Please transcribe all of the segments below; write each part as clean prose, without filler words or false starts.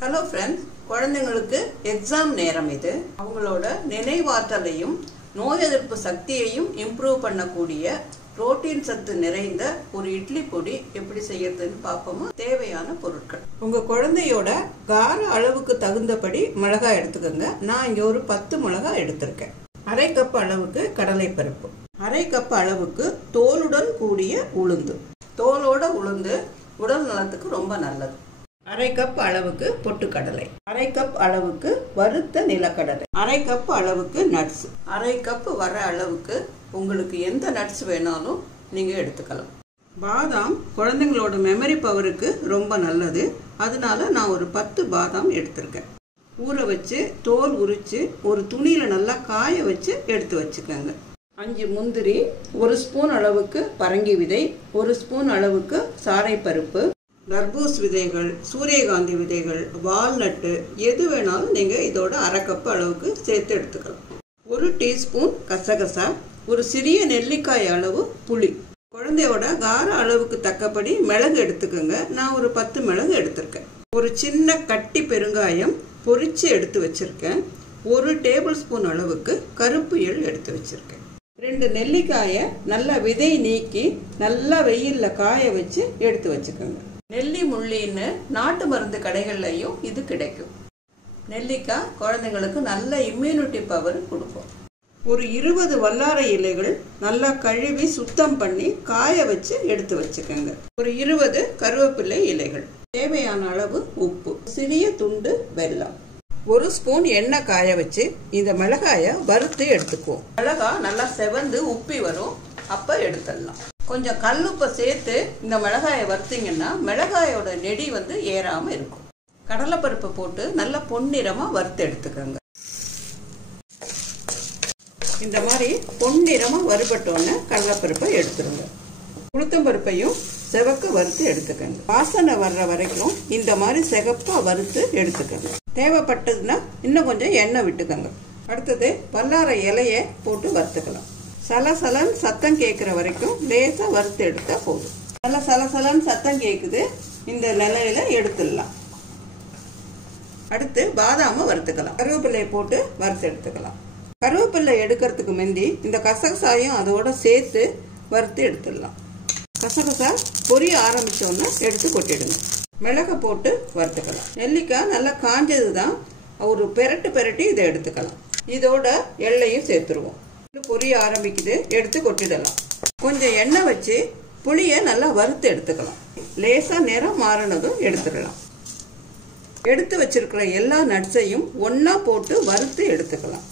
Hello friends, குழந்தைங்களுக்கு exam நேரம் இது. அவங்களோட நினைவாற்றலையும் நோய் எதிர்ப்பு சக்தியையும் இம்ப்ரூவ் பண்ணக்கூடிய புரோட்டீன் சத்து நிறைந்த ஒரு இட்லி பொடி எப்படி செய்யறதுன்னு பார்ப்போமா? தேவையான பொருட்கள்: உங்க குழந்தையோட கார அளவுக்கு தகுந்தபடி மிளகாய் எடுத்துக்கோங்க. நான் இங்க ஒரு 10 மிளகாய் எடுத்திருக்கேன். அரை கப் அளவுக்கு கடலை பருப்பு, அரை கப் அளவுக்கு தோலுடன் கூடிய உளுந்து. தோலோட உளுந்து உடல் நலத்துக்கு ரொம்ப நல்லது. அரை கப் அளவுக்கு பொட்டுக்கடலை, அரை கப் அளவுக்கு வறுத்த நிலக்கடலை, அரை கப் அளவுக்கு நட்ஸ். அரை கப் வர அளவுக்கு உங்களுக்கு எந்த நட்ஸ் வேணாலும் நீங்க எடுத்துக்கலாம். பாதாம் குழந்தைங்களோட மெமரி பவருக்கு ரொம்ப நல்லது. அதனால நான் ஒரு 10 பாதாம் எடுத்திருக்கேன். ஊற வச்சு தோல் உரிச்சு ஒரு துணியில நல்லா காய வச்சு எடுத்து வச்சுக்கோங்க. 5 முந்திரி, 1 ஸ்பூன் அளவுக்கு பரங்கி விதை, 1 ஸ்பூன் அளவுக்கு சாரைப்பருப்பு, தர்பூஸ் விதைகள், சூரியகாந்தி விதைகள், வால்நட்டு, எது வேணாலும் நீங்கள் இதோட அரை கப் அளவுக்கு சேர்த்து எடுத்துக்கலாம். 1 டீஸ்பூன் கசகசா, ஒரு சிறிய நெல்லிக்காய் அளவு புளி. குழந்தையோட கார அளவுக்கு தக்கபடி மிளகு எடுத்துக்கோங்க. நான் ஒரு 10 மிளகு எடுத்திருக்கேன். ஒரு சின்ன கட்டி பெருங்காயம் பொரிச்சு எடுத்து வச்சிருக்கேன். 1 டேபிள் ஸ்பூன் அளவுக்கு கருப்பு எள் எடுத்து வச்சிருக்கேன். 2 நெல்லிக்காயை நல்லா விதை நீக்கி நல்லா வெயில்ல காய வச்சு எடுத்து வச்சுக்கோங்க. நெல்லி முள்ளின்னு நாட்டு மருந்து கடைகள்லையும் இது கிடைக்கும். நெல்லிக்காய் குழந்தைங்களுக்கு நல்ல இம்யூனிட்டி பவர் கொடுக்கும். ஒரு 20 வல்லாரை இலைகள் நல்லா கழுவி சுத்தம் பண்ணி காய வச்சு எடுத்து வச்சுக்கோங்க. ஒரு 20 கருவேப்பிலை இலைகள், தேவையான அளவு உப்பு, சிறிய துண்டு வெல்லம், 1 ஸ்பூன் எண்ணெய் காய வச்சு இந்த மிளகாயை வறுத்து எடுத்துக்குவோம். மிளகாய் நல்லா செவந்து உப்பி வரும், அப்ப எடுத்துடலாம். கொஞ்சம் கல்லுப்பை சேர்த்து இந்த மிளகாயை வறுத்தீங்கன்னா மிளகாயோட நெடி ஏறாம இருக்கும். கடலைப்பருப்பை போட்டு நல்லா பொன்னிறமா வறுத்து எடுத்துக்கோங்க. இந்த மாதிரி பொன்னிறமா வறுபட்டோன்னு கடலைப்பருப்பை எடுத்துருங்க. உளுத்தம்பருப்பையும் செவக்க வறுத்து எடுத்துக்கோங்க. வாசனை வர்ற வரைக்கும் இந்த மாதிரி செகப்பா வறுத்து எடுத்துக்கோங்க. தேவைப்பட்டதுன்னா இன்னும் கொஞ்சம் எண்ணெய் விட்டுக்கோங்க. அடுத்தது வல்லாரை இலையை போட்டு வறுத்துக்கலாம். சலசலன் சத்தம் கேட்குற வரைக்கும் லேசா வறுத்து எடுத்தா போதும். நல்லா சலசலன் சத்தம் கேட்குது, இந்த நிலையில எடுத்துடலாம். அடுத்து பாதாம வறுத்துக்கலாம். கருவேப்பிலையை போட்டு வறுத்து எடுத்துக்கலாம். கருவேப்பிலை எடுக்கிறதுக்கு முந்தி இந்த கசகசாயும் அதோட சேர்த்து வறுத்து எடுத்துடலாம். கசகசா பொரிய ஆரம்பிச்சோன்னா எடுத்து கொட்டிடுங்க. மிளகை போட்டு வறுத்துக்கலாம். நெல்லிக்காய் நல்லா காஞ்சதுதான், ஒரு பெரட்டி இதை எடுத்துக்கலாம். இதோட எள்ளையும் சேர்த்துருவோம். பொரிய ஆரம்பிக்குது, எடுத்து கொட்டிடலாம். கொஞ்சம் எண்ணெய் வச்சு புளியை நல்லா வறுத்து எடுத்துக்கலாம். லேசா நிறம் மாறினதும் எடுத்துடலாம். எடுத்து வச்சிருக்கிற எல்லா நட்ஸையும் ஒன்னா போட்டு வறுத்து எடுத்துக்கலாம்.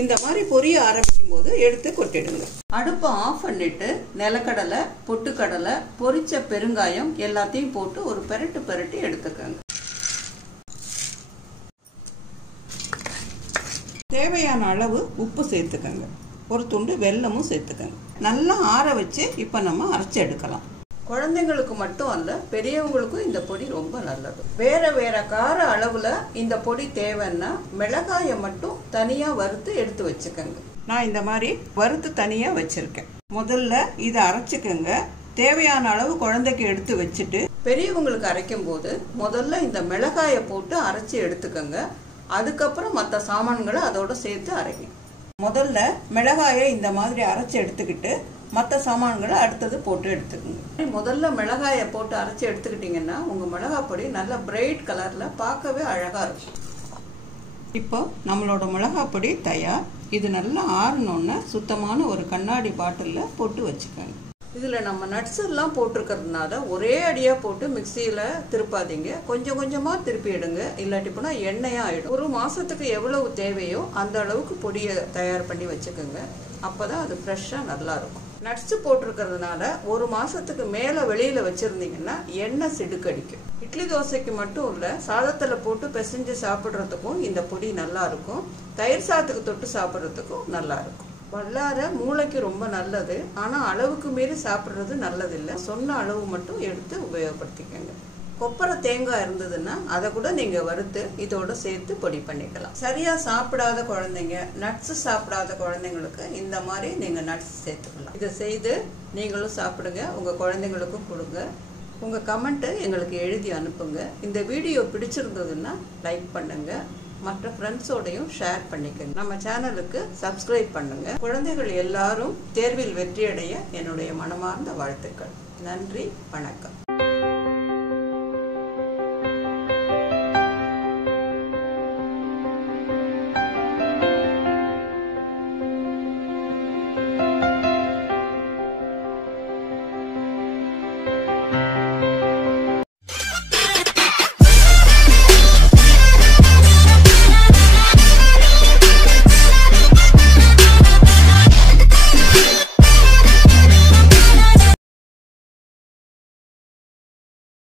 இந்த மாதிரி பொரிய ஆரம்பிக்கும் போது எடுத்து கொட்டிடுங்க. அடுப்பை ஆஃப் பண்ணிட்டு நிலக்கடலை, பொட்டுக்கடலை, பொரிச்ச பெருங்காயம் எல்லாத்தையும் போட்டு ஒரு பெரட்டி எடுத்துக்கோங்க. தேவையான அளவு உப்பு சேர்த்துக்கோங்க. ஒரு துண்டு வெல்லமும் சேர்த்துக்கோங்க. நல்லா ஆற வச்சு இப்ப நம்ம அரைச்சு எடுக்கலாம். குழந்தைங்களுக்கு மட்டும் அல்ல, பெரியவங்களுக்கும் இந்த பொடி ரொம்ப நல்லது. வேற கார அளவுல இந்த பொடி தேவைன்னா மிளகாயை மட்டும் தனியா வறுத்து எடுத்து வச்சுக்கோங்க. நான் இந்த மாதிரி வறுத்து தனியா வச்சிருக்கேன். முதல்ல இதை அரைச்சுக்கோங்க. தேவையான அளவு குழந்தைக்கு எடுத்து வச்சுட்டு பெரியவங்களுக்கு அரைக்கும் போது முதல்ல இந்த மிளகாயை போட்டு அரைச்சி எடுத்துக்கோங்க. அதுக்கப்புறம் மற்ற சாமான்களை அதோட சேர்த்து அரைங்க. முதல்ல மிளகாயை இந்த மாதிரி அரைச்சி எடுத்துக்கிட்டு மற்ற சாமான்களை அடுத்தது போட்டு எடுத்துக்கோங்க. முதல்ல மிளகாயை போட்டு அரைச்சி எடுத்துக்கிட்டீங்கன்னா உங்க மிளகாய் பொடி நல்ல பிரைட் கலர்ல பார்க்கவே அழகா இருக்கும். இப்போ நம்மளோட மிளகாய் பொடி தயார். இது நல்லா ஆறணும்னா சுத்தமான ஒரு கண்ணாடி பாட்டில்ல போட்டு வச்சுக்கோங்க. இதுல நம்ம நட்ஸ் எல்லாம் போட்டிருக்கிறதுனால ஒரே அடியா போட்டு மிக்சியில திருப்பாதீங்க. கொஞ்சம் கொஞ்சமா திருப்பி எடுங்க, இல்லாட்டி போனா எண்ணெயா ஆயிடும். ஒரு மாசத்துக்கு எவ்வளவு தேவையோ அந்த அளவுக்கு பொடியை தயார் பண்ணி வச்சுக்கோங்க. அப்பதான் அது ஃப்ரெஷ்ஷா நல்லா இருக்கும். நட்ஸ் போட்டிருக்கிறதுனால ஒரு மாசத்துக்கு மேல வெளியில வச்சிருந்தீங்கன்னா எண்ணெய் சிடுக்கடிக்கும். இட்லி தோசைக்கு மட்டும் இல்ல, சாதத்துல போட்டு பிசைஞ்சு சாப்பிடுறதுக்கும் இந்த பொடி நல்லா இருக்கும். தயிர் சாதத்துக்கு தொட்டு சாப்பிடுறதுக்கும் நல்லா இருக்கும். வல்லாரை மூளைக்கு ரொம்ப நல்லது. ஆனா அளவுக்கு மீறி சாப்பிடுறது நல்லதில்லை. சொன்ன அளவு மட்டும் எடுத்து உபயோகப்படுத்திக்கங்க. கொப்பரை தேங்காய் இருந்ததுன்னா அதை கூட நீங்க வறுத்து இதோட சேர்த்து பொடி பண்ணிக்கலாம். சரியா சாப்பிடாத குழந்தைங்க, நட்ஸ் சாப்பிடாத குழந்தைங்களுக்கு இந்த மாதிரி நீங்க நட்ஸ் சேர்த்துக்கலாம். இதை செய்து நீங்களும் சாப்பிடுங்க, உங்க குழந்தைங்களுக்கும் கொடுங்க. உங்கள் கமெண்ட்டை எங்களுக்கு எழுதி அனுப்புங்க. இந்த வீடியோ பிடிச்சிருந்ததுன்னா லைக் பண்ணுங்க, மற்ற ஃப்ரெண்ட்ஸோடையும் ஷேர் பண்ணிக்கங்க. நம்ம சேனலுக்கு சப்ஸ்கிரைப் பண்ணுங்க. குழந்தைகள் எல்லாரும் தேர்வில் வெற்றியடைய என்னுடைய மனமார்ந்த வாழ்த்துக்கள். நன்றி, வணக்கம்.